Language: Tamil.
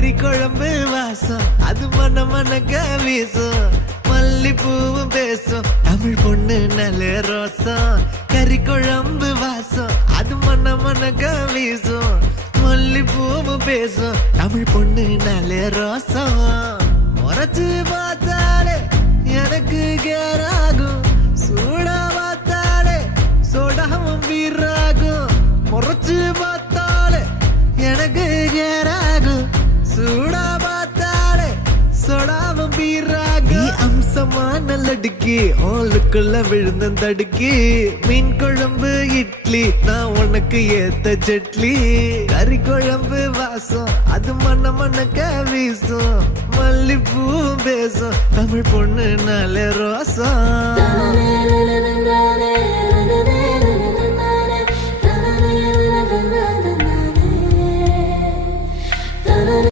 கறி குழம்பு வாசம். அது மன மனக்க வீசும். மல்லிப்பூவும் பேசும். தமிழ் பொண்ணு நல்ல ரோசம். கறி குழம்பு வாசம். அது மன மனக்க வீசும். மல்லிப்பூவும் பேசும். தமிழ் பொண்ணு நல்ல ரோசம். உரைச்சு பார்த்தாலே எனக்கு கேராகும். சூடா அம்சமா அடுக்கி ஹாலுக்குள்ள விழுந்த மீன் குழம்பு இட்லி நான் உனக்கு ஏத்த சட்லி கறி குழம்பு வாசம் அது மண்ண மண்ணக்க வீசும். மல்லிப்பூ பேசும் தமிழ் பொண்ணு நல்ல ரோசம்.